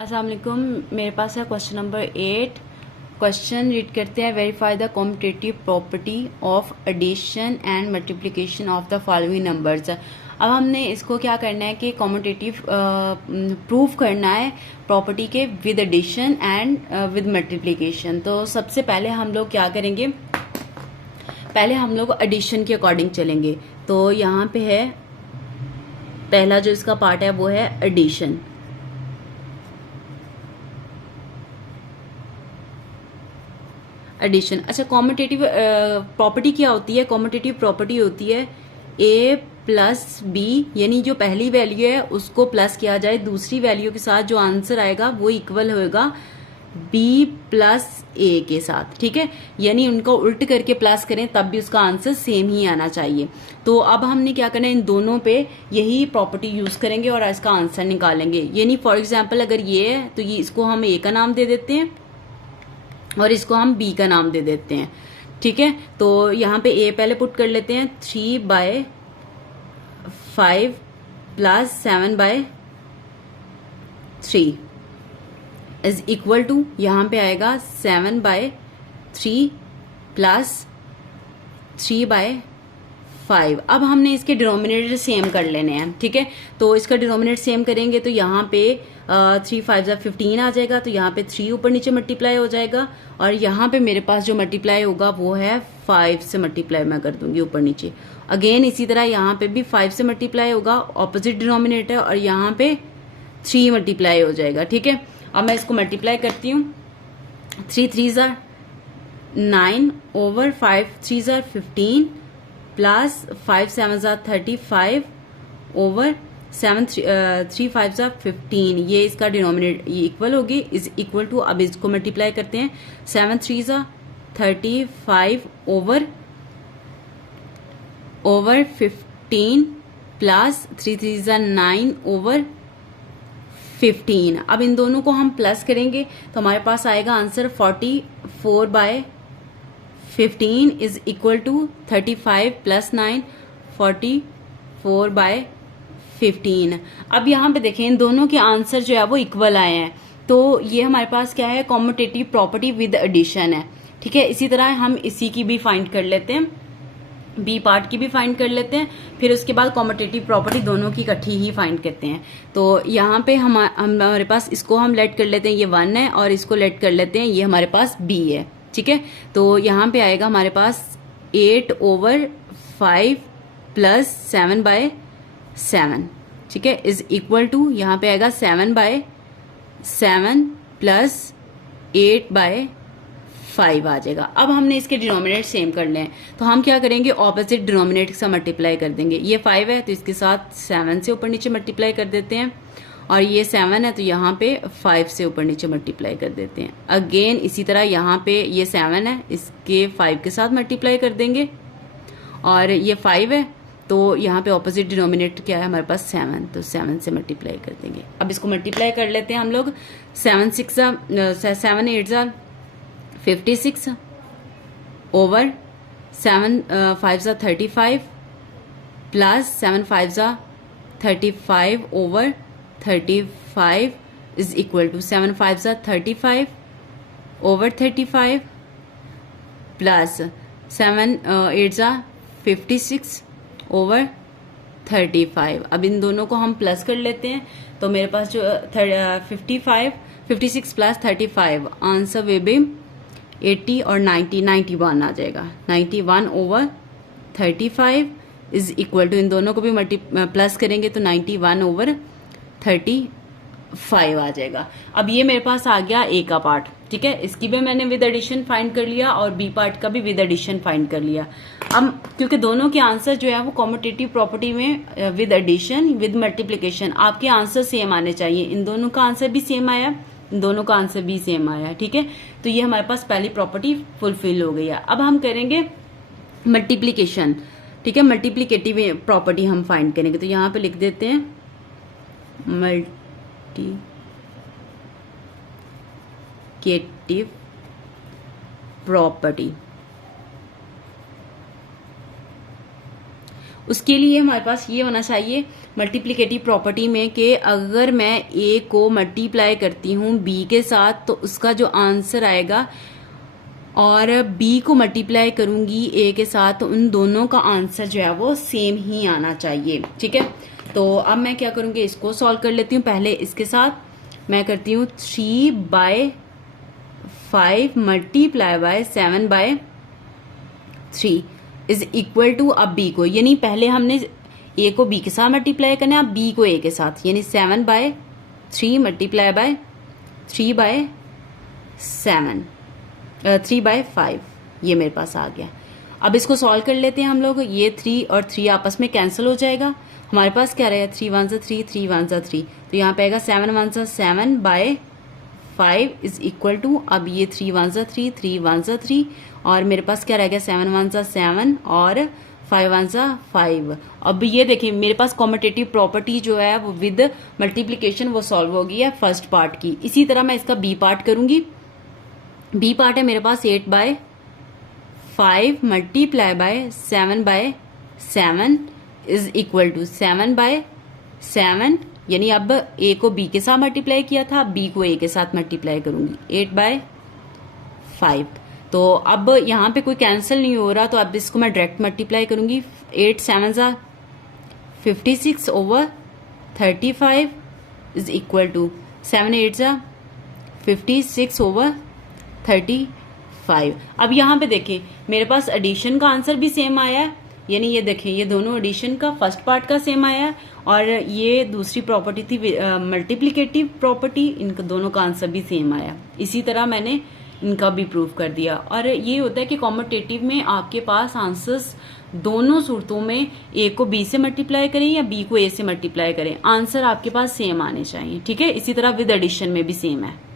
अस्सलाम वालेकुम। मेरे पास है क्वेश्चन नंबर 8। क्वेश्चन रीड करते हैं। Verify the competitive property of addition and multiplication of the following numbers. अब हमने इसको क्या करना है कि कॉम्पिटेटिव प्रूफ करना है प्रॉपर्टी के with addition and with multiplication. तो सबसे पहले हम लोग क्या करेंगे, पहले हम लोग एडिशन के अकॉर्डिंग चलेंगे। तो यहाँ पे है पहला जो इसका पार्ट है वो है एडिशन। एडिशन, अच्छा कॉम्पिटेटिव प्रॉपर्टी क्या होती है? कॉम्पिटेटिव प्रॉपर्टी होती है ए प्लस बी, यानी जो पहली वैल्यू है उसको प्लस किया जाए दूसरी वैल्यू के साथ, जो आंसर आएगा वो इक्वल होएगा बी प्लस ए के साथ। ठीक है, यानी उनको उल्ट करके प्लस करें तब भी उसका आंसर सेम ही आना चाहिए। तो अब हमने क्या करना है, इन दोनों पे यही प्रॉपर्टी यूज करेंगे और इसका आंसर निकालेंगे। यानी फॉर एग्जाम्पल अगर ये है तो ये इसको हम ए का नाम दे देते हैं और इसको हम बी का नाम दे देते हैं। ठीक है, तो यहाँ पे ए पहले पुट कर लेते हैं। 3/5 प्लस 7/3 इज इक्वल टू, यहाँ पे आएगा 7/3 प्लस 3/5। अब हमने इसके डिनोमिनेटर सेम कर लेने हैं। ठीक है, तो इसका डिनोमिनेटर सेम करेंगे तो यहाँ पे 3 5 15 आ जाएगा, तो यहाँ पे 3 ऊपर नीचे मल्टीप्लाई हो जाएगा और यहाँ पे मेरे पास जो मल्टीप्लाई होगा वो है 5 से मल्टीप्लाई मैं कर दूंगी ऊपर नीचे। अगेन इसी तरह यहाँ पे भी 5 से मल्टीप्लाई होगा, ऑपोजिट डिनोमिनेटर, और यहाँ पे 3 मल्टीप्लाई हो जाएगा। ठीक है, अब मैं इसको मल्टीप्लाई करती हूँ। 3 3 9 ओवर 5 3 15 प्लस 5 7 35 ओवर 7 3 5 15। ये इसका डिनोमिनेटर ये इक्वल होगी, इज इक्वल टू, अब इसको मल्टीप्लाई करते हैं। 7 3 35 ओवर 15 प्लस 3 3 9 ओवर 15। अब इन दोनों को हम प्लस करेंगे तो हमारे पास आएगा answer 44/15 is equal to 35 plus 9 44/15। अब यहाँ पे देखें इन दोनों के आंसर जो है वो इक्वल आए हैं, तो ये हमारे पास क्या है, कॉम्पिटेटिव प्रॉपर्टी विद एडिशन है। ठीक है, इसी तरह हम इसी की भी फाइंड कर लेते हैं, बी पार्ट की भी फाइंड कर लेते हैं, फिर उसके बाद कॉम्पिटेटिव प्रॉपर्टी दोनों की इकट्ठी ही फाइंड करते हैं। तो यहाँ पे हमारे पास इसको हम लेट कर लेते हैं, ये 1 है, और इसको लेट कर लेते हैं, ये हमारे पास बी है। ठीक है, तो यहाँ पे आएगा हमारे पास 8/5 प्लस 7/7। ठीक है, इज इक्वल टू, यहाँ पे आएगा 7/7 प्लस 8/5 आ जाएगा। अब हमने इसके डिनोमिनेटर सेम कर लें, तो हम क्या करेंगे, ऑपोजिट डिनोमिनेटर से मल्टीप्लाई कर देंगे। ये 5 है तो इसके साथ 7 से ऊपर नीचे मल्टीप्लाई कर देते हैं, और ये 7 है तो यहाँ पे 5 से ऊपर नीचे मल्टीप्लाई कर देते हैं। अगेन इसी तरह यहाँ पे ये 7 है, इसके 5 के साथ मल्टीप्लाई कर देंगे, और ये 5 है तो यहाँ पे ऑपोजिट डिनोमिनेटर क्या है हमारे पास 7, तो 7 से मल्टीप्लाई कर देंगे। अब इसको मल्टीप्लाई कर लेते हैं हम लोग। 7 8 56 over 7 5 35 plus 7 5 35 over 35 is equal to 7 5 35 over 35 plus 7 8 56 over 35। अब इन दोनों को हम प्लस कर लेते हैं, तो मेरे पास जो 56 प्लस 35 आंसर वे भी 80 और 91 आ जाएगा। 91 ओवर 35 इज इक्वल टू, इन दोनों को भी प्लस करेंगे तो 91 ओवर 35 आ जाएगा। अब ये मेरे पास आ गया ए का पार्ट। ठीक है, इसकी भी मैंने विद एडिशन फाइंड कर लिया और बी पार्ट का भी विद एडिशन फाइंड कर लिया। अब क्योंकि दोनों के आंसर जो है वो कॉम्पिटेटिव प्रॉपर्टी में विद एडिशन विद मल्टीप्लिकेशन आपके आंसर सेम आने चाहिए। इन दोनों का आंसर भी सेम आया, इन दोनों का आंसर भी सेम आया। ठीक है, तो ये हमारे पास पहली प्रॉपर्टी फुलफिल हो गई है। अब हम करेंगे मल्टीप्लिकेशन। ठीक है, मल्टीप्लिकेटिव प्रॉपर्टी हम फाइंड करेंगे, तो यहाँ पे लिख देते हैं मल्टीप्लिकेटिव प्रॉपर्टी। उसके लिए हमारे पास ये होना चाहिए मल्टीप्लिकेटिव प्रॉपर्टी में कि अगर मैं ए को मल्टीप्लाई करती हूँ बी के साथ तो उसका जो आंसर आएगा और बी को मल्टीप्लाई करूंगी ए के साथ तो उन दोनों का आंसर जो है वो सेम ही आना चाहिए। ठीक है, तो अब मैं क्या करूंगी, इसको सॉल्व कर लेती हूँ। पहले इसके साथ मैं करती हूँ 3/5 multiply by 7/3 is equal to, अब बी को, यानी पहले हमने ए को बी के साथ मल्टीप्लाई करना है, अब बी को ए के साथ, यानी 7/3 मल्टीप्लाई बाय 3/7 3/5 ये मेरे पास आ गया। अब इसको सॉल्व कर लेते हैं हम लोग। ये 3 और 3 आपस में कैंसिल हो जाएगा। हमारे पास क्या रहेगा, 3 1 3 3 1 3, तो यहाँ पे आएगा 7 1 7/5 इज इक्वल टू, अब ये 3 1 3 3 1 3 और मेरे पास क्या रह गया 7 1 7 और 5 1 5। अब ये देखिए मेरे पास कॉम्पिटिटिव प्रॉपर्टी जो है वो विद मल्टीप्लीकेशन वो सॉल्व हो गई है फर्स्ट पार्ट की। इसी तरह मैं इसका बी पार्ट करूंगी। बी पार्ट है मेरे पास 8/5 multiply by 7/7 is equal to 7/7, यानी अब ए को बी के साथ मल्टीप्लाई किया था, बी को ए के साथ मल्टीप्लाई करूंगी 8/5। तो अब यहाँ पे कोई कैंसिल नहीं हो रहा, तो अब इसको मैं डायरेक्ट मल्टीप्लाई करूंगी। 8 7 56 over 35 is equal to 7 8 56 over 35। अब यहाँ पे देखें मेरे पास एडिशन का आंसर भी सेम आया है, यानी ये देखें ये दोनों एडिशन का फर्स्ट पार्ट का सेम आया है और ये दूसरी प्रॉपर्टी थी मल्टीप्लिकेटिव प्रॉपर्टी, इनका दोनों का आंसर भी सेम आया। इसी तरह मैंने इनका भी प्रूव कर दिया। और ये होता है कि कॉम्पिटिटिव में आपके पास आंसर्स दोनों सूरतों में ए को बी से मल्टीप्लाई करें या बी को ए से मल्टीप्लाई करें, आंसर आपके पास सेम आने चाहिए। ठीक है, इसी तरह विद एडिशन में भी सेम है।